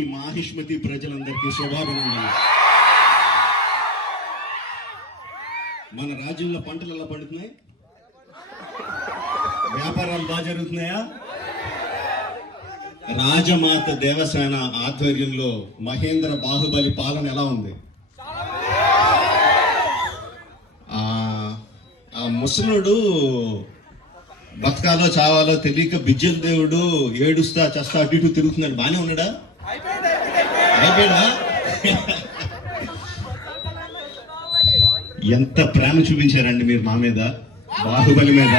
కోటి మాహిష్మతి ప్రజలందరికీ శుభాభినందనలు. మన రాజ్యంలో పంటలు ఎలా పండుతున్నాయి? వ్యాపారాలు బాగా జరుగుతున్నాయా? రాజమాత దేవసేన ఆధ్వర్యంలో మహేంద్ర బాహుబలి పాలన ఎలా ఉంది? ఆ ముసలుడు బతకాలో చావాలో తెలియక బిజ్జల దేవుడు ఏడుస్తా చస్తా అటు ఇటు తిరుగుతున్నాడు. బానే ఉన్నాడా? అయిపోయాడా? ఎంత ప్రేమ చూపించారండి మీరు మా మీద, బాహుబలి మీద.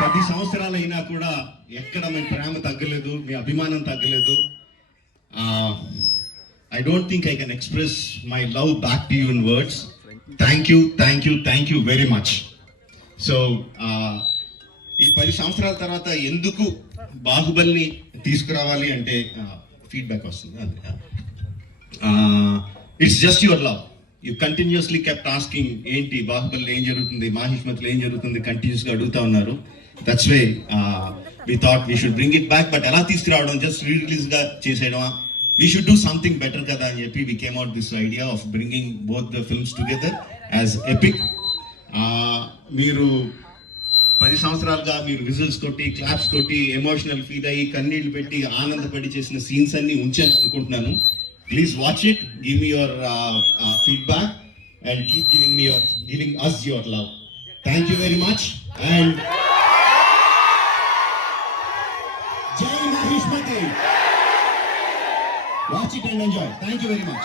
10 సంవత్సరాలు అయినా కూడా ఎక్కడ మీ ప్రేమ తగ్గలేదు, మీ అభిమానం తగ్గలేదు. I don't think I can express my love back to you in words. Thank you very much. So ఈ 10 సంవత్సరాల తర్వాత ఎందుకు బాహుబలిని తీసుకురావాలి అంటే ఫీడ్బ్యాక్ వస్తుంది. It's just your love. You continuously kept asking ఏంటి బాహుబలిలో ఏం జరుగుతుంది, మాహిష్మతిలో ఏం జరుగుతుంది, కంటిన్యూస్గా అడుగుతా ఉన్నారు. That's way we thought we should bring it back. But ఎలా తీసుకురావడం, just రిలీజ్గా చేసేయడమా? We should do something better kada అని చెప్పి we came out this idea of bringing both the films together as epic. మీరు 10 సంవత్సరాలుగా మీరు విజిల్స్ కొట్టి, claps కొట్టి, emotional feel అయ్యి, కన్నీళ్లు పెట్టి, ఆనందపడి చేసిన సీన్స్ అన్ని ఉంచాను అనుకుంటున్నాను. Please watch it, give me your feedback and keep giving us your love. Thank you very much and Jai Mahishmati. Watch it and enjoy. Thank you very much.